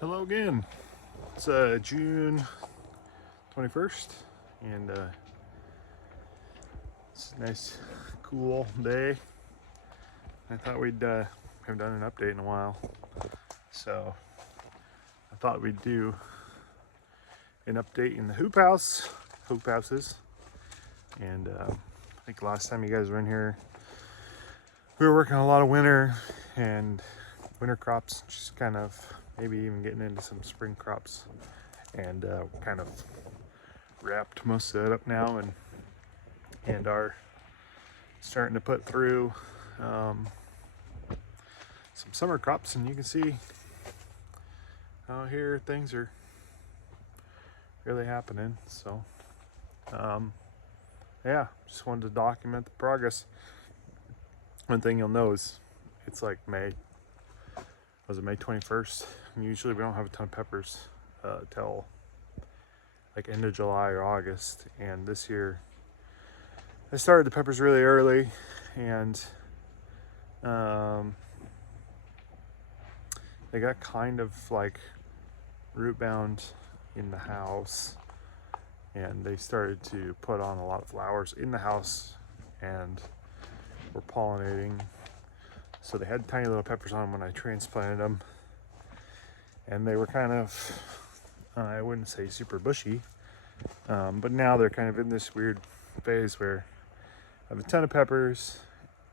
Hello again. It's June 21st, and it's a nice, cool day. I thought we'd haven't done an update in a while, so I thought we'd do an update in the hoop houses. And I think last time you guys were in here, we were working on a lot of winter crops, just kind of maybe even getting into some spring crops, and kind of wrapped most of it up now, and are starting to put through some summer crops. And you can see out here things are really happening. So yeah, just wanted to document the progress. One thing you'll know is it's like May 21st? And usually we don't have a ton of peppers till like end of July or August. And this year I started the peppers really early, and they got kind of like root bound in the house, and they started to put on a lot of flowers in the house and were pollinating. So they had tiny little peppers on them when I transplanted them, and they were kind of, I wouldn't say super bushy, but now they're kind of in this weird phase where I have a ton of peppers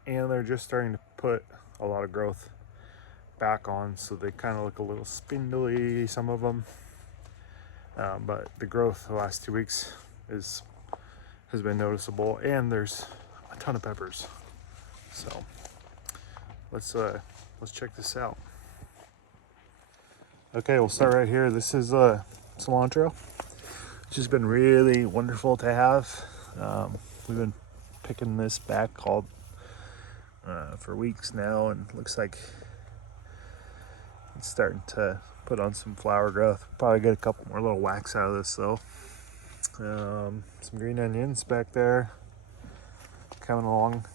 and they're just starting to put a lot of growth back on. So they kind of look a little spindly, some of them, but the growth the last 2 weeks has been noticeable, and there's a ton of peppers. So let's check this out. Okay, we'll start right here. This is cilantro, which has been really wonderful to have. We've been picking this back called for weeks now, and looks like it's starting to put on some flower growth. Probably get a couple more little whacks out of this though. Some green onions back there coming along.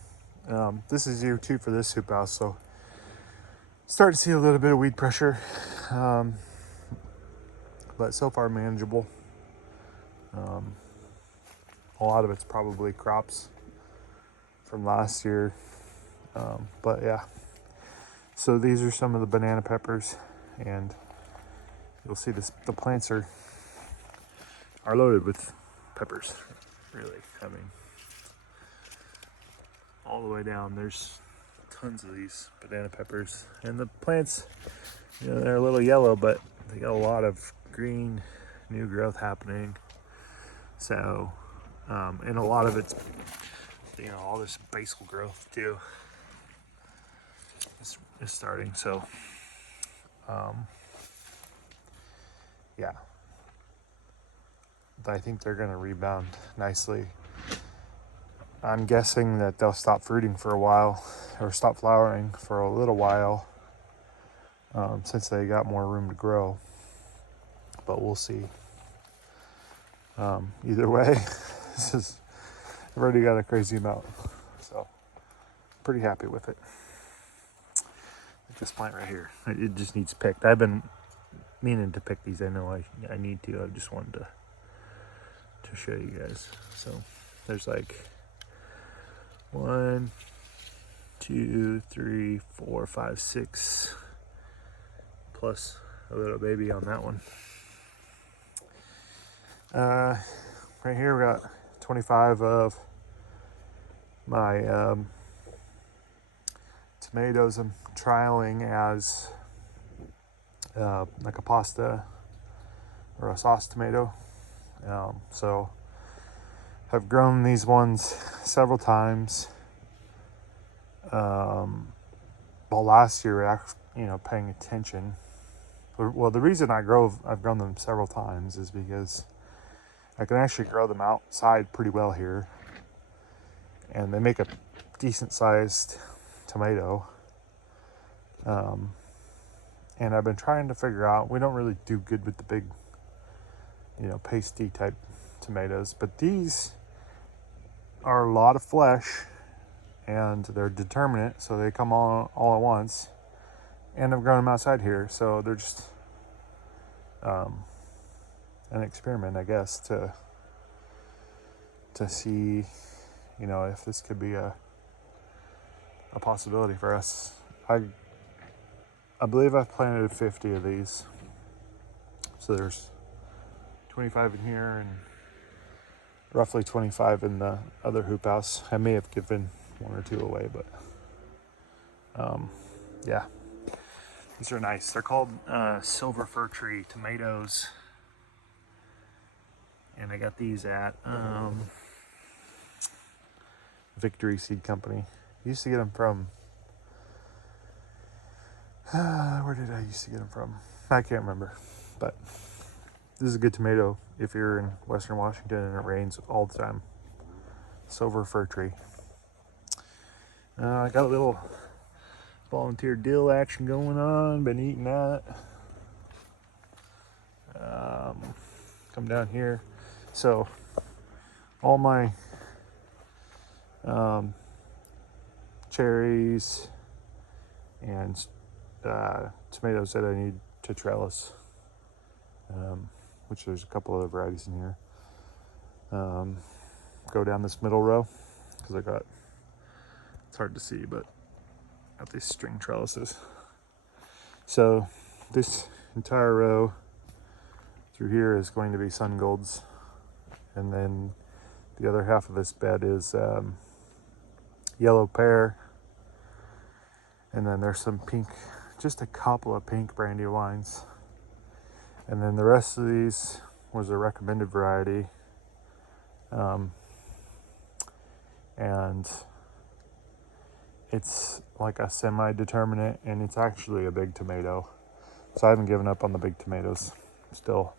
This is year 2 for this hoop house, so starting to see a little bit of weed pressure, but so far manageable. A lot of it's probably crops from last year, but yeah. So these are some of the banana peppers, and you'll see the plants are loaded with peppers. Really, I mean, all the way down there's tons of these banana peppers, and the plants, they're a little yellow, but they got a lot of green new growth happening. So and a lot of it's, all this basal growth too is starting. So yeah, I think they're going to rebound nicely. I'm guessing that they'll stop fruiting for a while, or stop flowering for a little while, since they got more room to grow. But we'll see. Either way, I've already got a crazy amount, so pretty happy with it. Like this plant right here, it just needs picked. I've been meaning to pick these. I know I need to. I just wanted to show you guys. So there's like 1, 2, 3, 4, 5, 6, plus a little baby on that one. Right here we got 25 of my tomatoes I'm trialing as like a pasta or a sauce tomato. So I've grown these ones several times. Well, last year, paying attention. Well, the reason I've grown them several times is because I can actually grow them outside pretty well here, and they make a decent sized tomato. And I've been trying to figure out, we don't really do good with the big, pasty type tomatoes, but these are a lot of flesh, and they're determinate, so they come all at once. And I've grown them outside here, so they're just an experiment, I guess, to see, if this could be a possibility for us. I believe I've planted 50 of these. So there's 25 in here and roughly 25 in the other hoop house. I may have given 1 or 2 away, but yeah, these are nice. They're called silver fir tree tomatoes, and I got these at Victory Seed Company. I used to get them from where did I used to get them from? I can't remember, but this is a good tomato if you're in Western Washington and it rains all the time. Silver fir tree. I got a little volunteer dill action going on. Been eating that. Come down here. So all my cherries and tomatoes that I need to trellis, which there's a couple other varieties in here, go down this middle row because it's hard to see, but got these string trellises. So this entire row through here is going to be sun golds, and then the other half of this bed is yellow pear, and then there's some pink, just a couple of pink brandywines, and then the rest of these was a recommended variety, and it's like a semi-determinate, and it's actually a big tomato, so I haven't given up on the big tomatoes. I'm still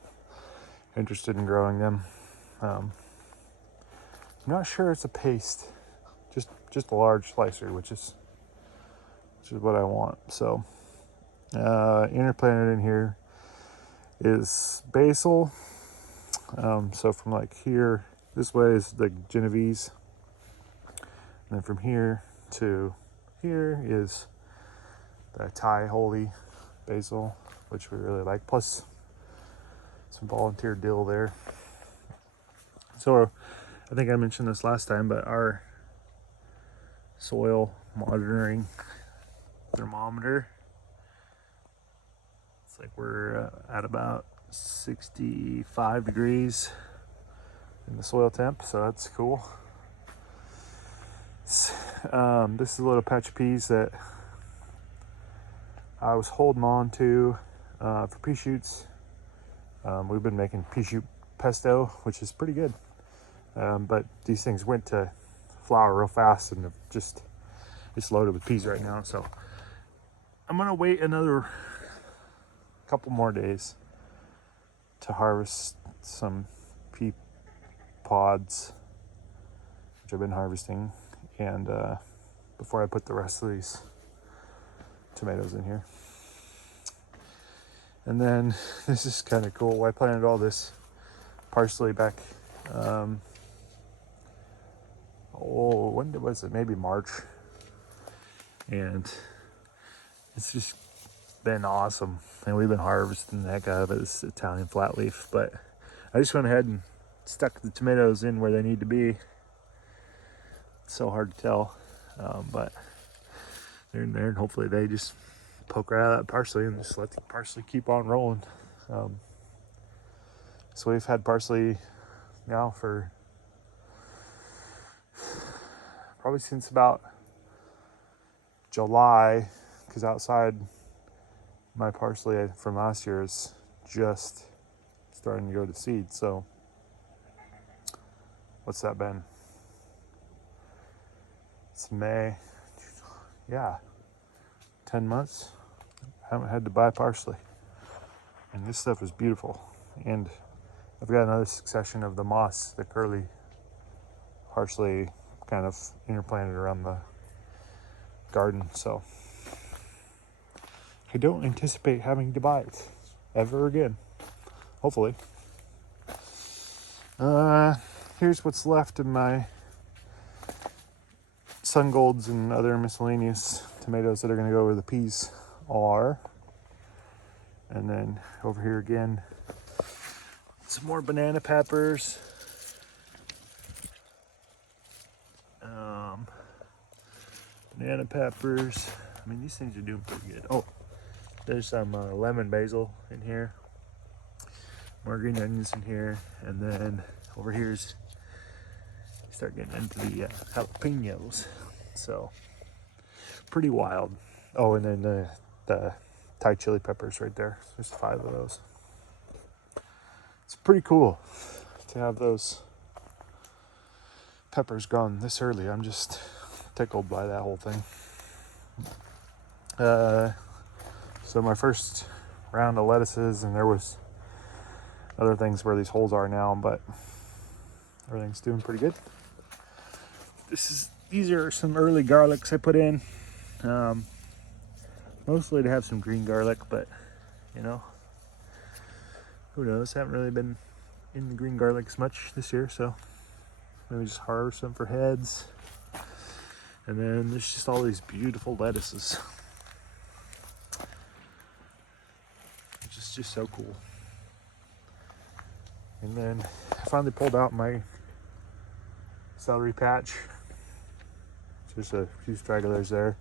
interested in growing them. I'm not sure it's a paste, just a large slicer, which is what I want. So interplanted in here is basil. So from like here this way is the Genovese, and then from here to here is the Thai holy basil, which we really like, plus some volunteer dill there. So I think I mentioned this last time, but our soil monitoring thermometer, it's like we're at about 65 degrees in the soil temp, so that's cool. This is a little patch of peas that I was holding on to for pea shoots. We've been making pea shoot pesto, which is pretty good, but these things went to flower real fast, and it's loaded with peas right now. So I'm gonna wait another couple more days to harvest some pea pods, which I've been harvesting, and before I put the rest of these tomatoes in here. And then this is kind of cool. I planted all this parsley back, when was it? Maybe March. And it's just been awesome. And we've been harvesting the heck out of it, this Italian flat leaf. But I just went ahead and stuck the tomatoes in where they need to be. It's so hard to tell, but they're in there, and hopefully they just poke right out of that parsley and just let the parsley keep on rolling. So we've had parsley now for probably since about July, because outside my parsley from last year is just starting to go to seed. So what's that been? It's May. Yeah, 10 months. I haven't had to buy parsley, and this stuff is beautiful. And I've got another succession of the moss, the curly parsley, kind of interplanted around the garden. So I don't anticipate having to buy it ever again, hopefully. Here's what's left of my sun golds and other miscellaneous tomatoes that are going to go where the peas are. And then over here again, some more banana peppers. Banana peppers. I mean, these things are doing pretty good. Oh, there's some lemon basil in here. More green onions in here. And then over here's, start getting into the jalapenos. So, pretty wild. Oh, and then the Thai chili peppers right there. There's 5 of those. It's pretty cool to have those peppers gone this early. I'm just tickled by that whole thing. So my first round of lettuces, and there was other things where these holes are now, but everything's doing pretty good. These are some early garlics I put in. Mostly to have some green garlic, but you know, who knows? I haven't really been in the green garlics much this year, so maybe just harvest some for heads. And then there's just all these beautiful lettuces. It's just so cool. And then I finally pulled out my celery patch. Just a few stragglers there.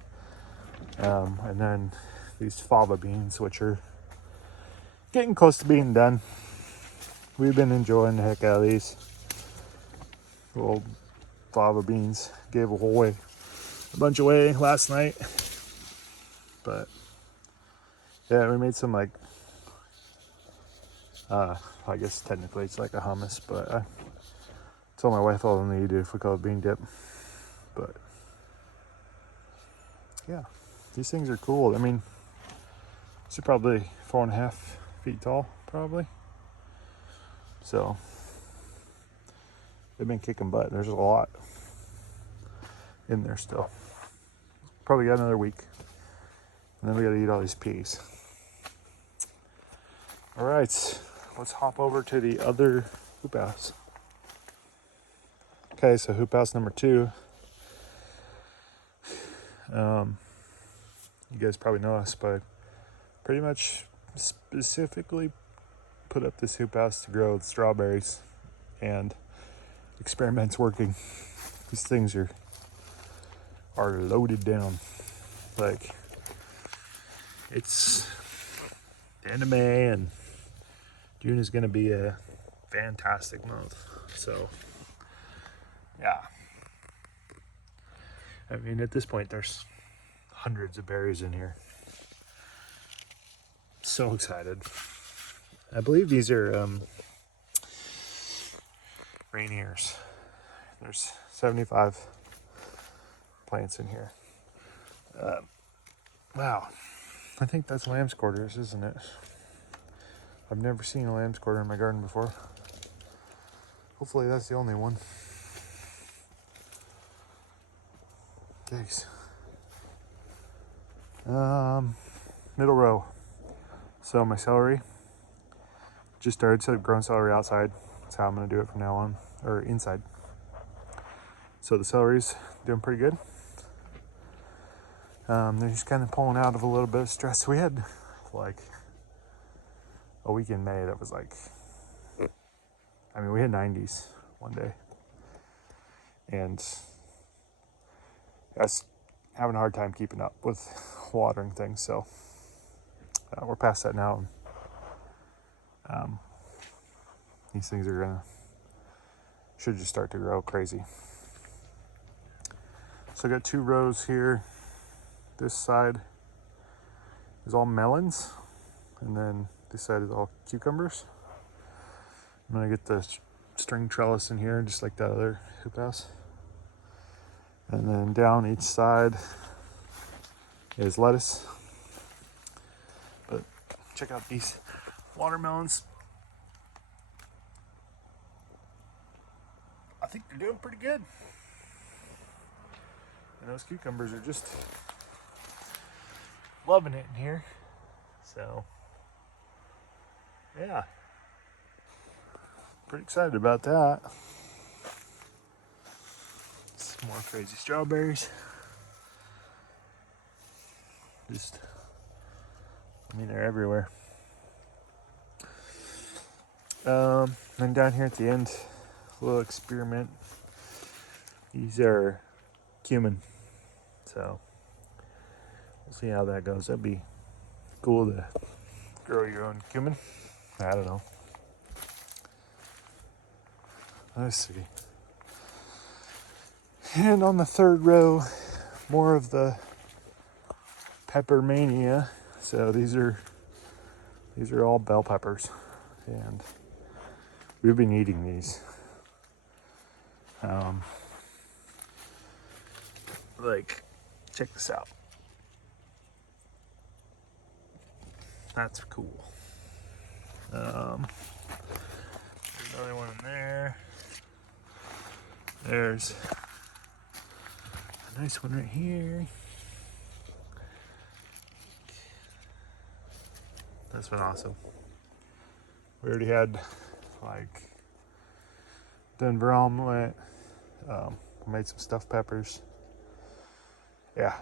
And then these fava beans, which are getting close to being done. We've been enjoying the heck out of these little fava beans. Gave a bunch away last night. But yeah, we made some like, I guess technically it's like a hummus, but I told my wife all I need to do if we call it bean dip. But yeah, these things are cool. I mean, these are probably 4.5 feet tall, probably. So they've been kicking butt. There's a lot in there still. Probably got another week, and then we got to eat all these peas. All right, let's hop over to the other hoop house. Okay, so hoop house number 2. You guys probably know us, but pretty much specifically put up this hoop house to grow strawberries, and experiment's working. These things are loaded down. Like, it's the end of May, and June is going to be a fantastic month. So yeah, I mean, at this point there's hundreds of berries in here. So excited. I believe these are Rainiers. There's 75 plants in here. Wow, I think that's lamb's quarters, isn't it? I've never seen a lamb's quarter in my garden before. Hopefully that's the only one. Thanks. Middle row. So my celery, just started growing celery outside. That's how I'm gonna do it from now on, or inside. So the celery's doing pretty good. They're just kind of pulling out of a little bit of stress. We had like a week in May that was like, I mean, we had 90s one day, and I was having a hard time keeping up with watering things. So we're past that now. These things should just start to grow crazy. So I got 2 rows here. This side is all melons, and then this side is all cucumbers. I'm gonna get the string trellis in here, just like that other hoop house. And then down each side is lettuce. But check out these watermelons. I think they're doing pretty good. And those cucumbers are just loving it in here. So yeah, pretty excited about that. Some more crazy strawberries. I mean, they're everywhere. And down here at the end, a little experiment. These are cumin, so we'll see how that goes. That'd be cool to grow your own cumin. I don't know. Let's see. And on the third row, more of the pepper mania. So these are all bell peppers, and we've been eating these. Like, check this out. That's cool. There's another one in there. There's a nice one right here. This one also. We already had like Denver omelet. Made some stuffed peppers. Yeah,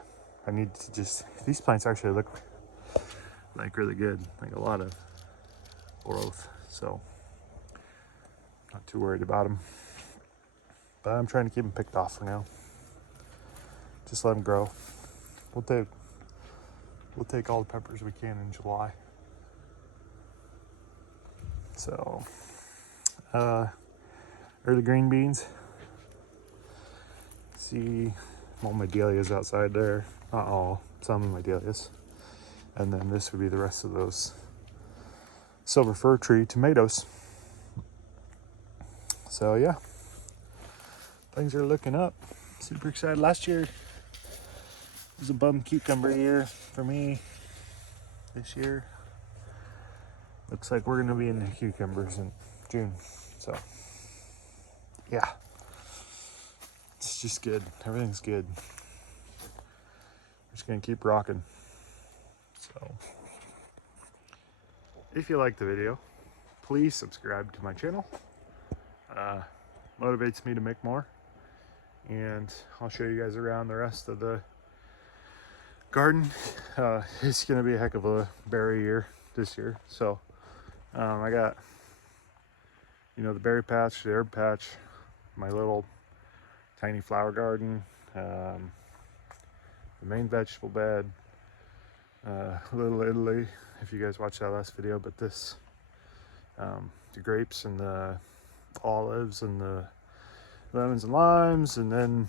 I need to just. These plants actually look like really good. Like a lot of growth. So not too worried about them. But I'm trying to keep them picked off for now. Just let them grow. We'll take all the peppers we can in July. So, early green beans. See all my dahlias outside there. Not all, some of my dahlias. And then this would be the rest of those silver fir tree tomatoes. So yeah, things are looking up. Super excited. Last year was a bum cucumber year for me. This year looks like we're gonna be in the cucumbers in June. So yeah, it's just good. Everything's good. We're just gonna keep rocking. So if you like the video, please subscribe to my channel. Motivates me to make more, and I'll show you guys around the rest of the garden. It's gonna be a heck of a berry year this year. So I got, the berry patch, the herb patch, my little tiny flower garden, the main vegetable bed, Little Italy, if you guys watched that last video. But this, the grapes and the olives and the lemons and limes, and then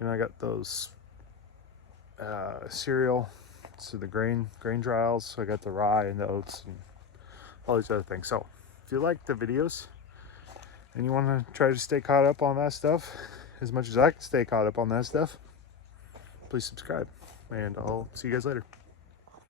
I got those cereal, so the grain trials. So I got the rye and the oats and all these other things. So if you like the videos and you want to try to stay caught up on that stuff as much as I can stay caught up on that stuff, please subscribe, and I'll see you guys later.